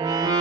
Thank you.